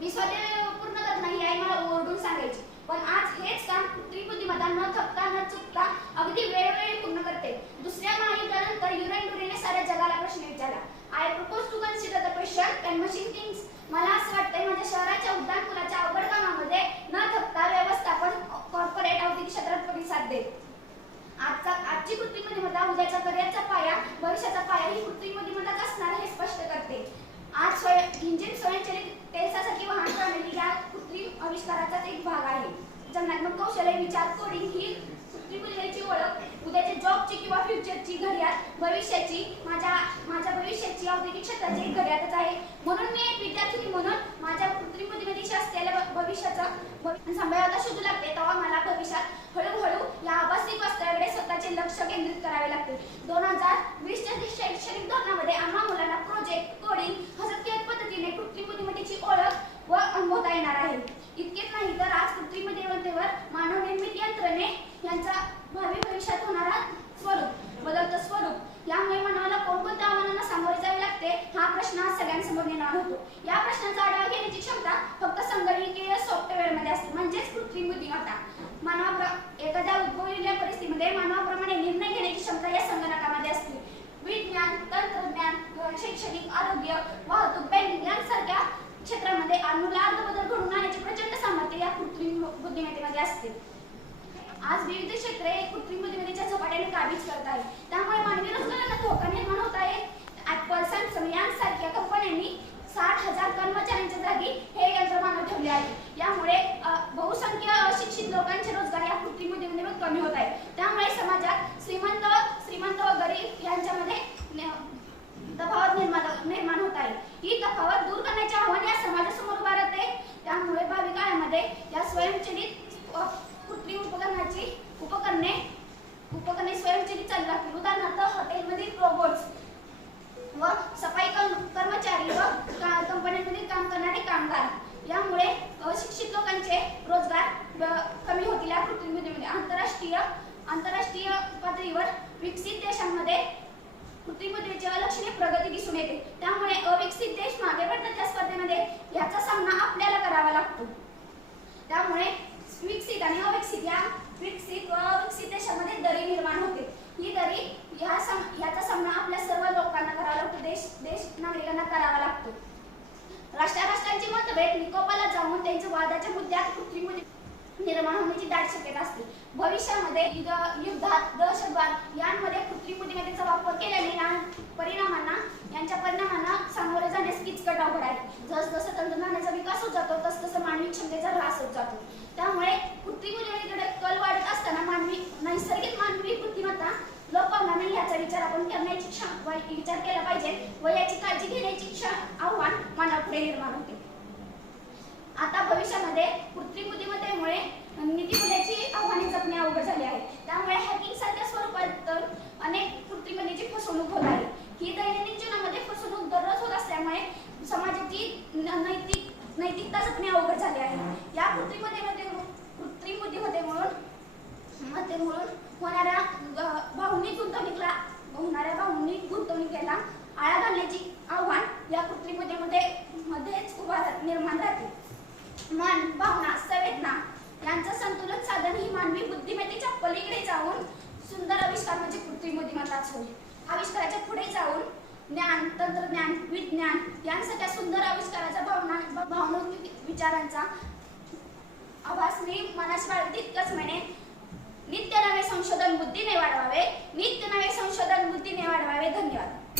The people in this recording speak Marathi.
मी स्वतः पूर्ण करत नाही आई मला ओरडून सांगायची. पण आज हेच काम कृत्रिम बुद्धिमत्ता न थकता न चुकता अगदी वेळोवेळी पूर्ण करते. दुसऱ्या महायुद्धानंतर युरेन डुरेने साऱ्या जगाला प्रश्न विचारला. I propose to consider the question can machine things मला असं वाटतंय माझ्या शहराच्या उड्डाण पुलाच्या अवघड कामामध्ये न थकता व्यवस्थापन कॉर्पोरेट औद्योगिक क्षेत्रात प्रतिसाद देत आजचा आजची कृत्रिम बुद्धिमत्ता उद्याचा करिअरचा पाया भविष्याचा पाया ही कृत्रिम बुद्धिमत्ताच असणार हे स्पष्ट करते आज स्वयं इंजिन स्वयंचलित टेल्सासारखी वाहन प्रणाली या कृत्रिम आविष्काराचाच एक भाग आहे जनात्मक कौशल्य विचार कोडिंग ही कृत्रिम ओळख उद्याच्या जॉबची किंवा फ्युचरची घड्यात भविष्याची माझ्या माझ्या भविष्याची औद्योगिक क्षेत्राची एक घड्यातच आहे. म्हणून मी एक विद्यार्थी म्हणून माझ्या कृत्रिम बुद्धिमत्तेशी असलेल्या भविष्याचा संभाव्यता शोधू लागते तेव्हा मला भविष्यात हळूहळू या आभासी वास्तवाकडे स्वतःचे लक्ष केंद्रित करावे लागते. दोन हजार वीसच्या शैक्षणिक धोरणामध्ये आम्हा मुलांना प्रोजेक्ट कोडिंग हसतखेत पद्धतीने कृत्रिम बुद्धिमत्तेची ओळख व अनुभवता येणार आहे इतकेच नाही तर आज कृत्रिम बुद्धिमत्तेवर मानवनिर्मित यंत्रणे यांचा भावी भविष्यात होणारा स्वरूप बदलतं स्वरूप यामुळे मानवाला कोणकोणत्या आव्हानांना सामोरे जावे लागते हा प्रश्न आज सगळ्यांसमोर निर्माण होतो या प्रश्नाचा आढावा घेण्याची क्षमता फक्त संगणकीय सॉफ्टवेअरमध्ये असते म्हणजेच कृत्रिम बुद्धिमत्ता मानवा एखाद्या उद्भवलेल्या परिस्थितीमध्ये मानवाप्रमाणे निर्णय घेण्याची क्षमता या संगणकामध्ये असते विज्ञान तंत्रज्ञान अ, शैक्षणिक आरोग्य वाहतूक बँकिंग यांसारख्या क्षेत्रामध्ये आमूलाग्र बदल घडवून आणण्याचे प्रचंड सामर्थ्य या कृत्रिम बुद्धिमत्तेमध्ये असते आज विविध क्षेत्रे कृत्रिम बुद्धिमत्तेच्या झपाट्याने काबीज करत आहे त्यामुळे मानवी रोजगाराला धोका निर्माण होत आहे. ऍपल सॅमसंग यांसारख्या कंपन्यांनी साठ हजार कर्मचाऱ्यांच्या जागी हे यंत्रमानव ठेवले आहे यामुळे बहुसंख्य अशिक्षित लोकांचे रोजगार या कृत्रिम बुद्धिमत्तेमुळे कमी होत आहे. त्यामुळे समाजात श्रीमंत श्रीमंत व गरीब यांच्यामध्ये तफावत निर्माण निर्माण होत आहे. ही तफावत दूर करण्याचे आव्हान या समाज व सफाई कर्मचारी व का- कंपन्यांमध्ये काम करणारे कामगार. यामुळे अशिक्षित लोकांचे रोजगार ब- कमी होतील या कृत्रिम आंतरराष्ट्रीय आंतरराष्ट्रीय पातळीवर विकसित देशांमध्ये कृत्रिम बुद्धिमत्तेची अलक्षणीय प्रगती दिसून येते. त्यामुळे अविकसित देश मागे पडतात त्या स्पर्धेमध्ये. याचा सामना आपल्याला करावा लागतो. त्यामुळे विकसित आणि अविकसित या विकसित व अविकसित देशामध्ये दरी निर्माण होते. ही दरी ह्या सम ह्याचा सामना आपल्या सर्व लोकांना करावा लागतो देश देश नागरिकांना करावा लागतो. राष्ट्र मतभेद निकोपाला जाऊन त्यांच्या वादाच्या मुद्द्यात कृत्रिम निर्माण होण्याची दाट शक्यता असते? भविष्यामध्ये युद्धात दहशतवाद यांमध्ये कृत्रिम बुद्धिमत्तेचा वापर केल्याने या परिणामांना यांच्या परिणामांना सामोरे जाण्यास किचकट अवघड आहे. जसजसं तंत्रज्ञानाचा विकास होत जातो तसतसं मानवी क्षमतेचा ह्रास होत जातो त्यामुळे कृत्रिम बुद्धिमत्तेकडे कल वाढत असताना मानवी नैसर्गिक मानवी बुद्धिमत्ता लोप पावणार नाही याचा करण्याची क्षम व विचार केला पाहिजे व याची काळजी घेण्याची क्ष आव्हान मानवापुढे निर्माण होते. आता भविष्यामध्ये कृत्रिम बुद्धिमत्तेमुळे नीती आव्हाने जपण्या निर्माण राहते मन भावना संवेदना यांचं संतुलन साधन ही मानवी बुद्धिमत्तेच्या पलीकडे जाऊन सुंदर आविष्कार म्हणजे कृत्रिम बुद्धिमत्ताच होय. आविष्काराच्या पुढे जाऊन ज्ञान तंत्रज्ञान विज्ञान यांसारख्या सुंदर आविष्काराच्या भावना भावनिक विचारांचा आभास मी मनास वाढ तितकंच म्हणे. नित्य नवे संशोधन बुद्धीने वाढवावे. नित्य नवे संशोधन बुद्धीने वाढवावे. धन्यवाद.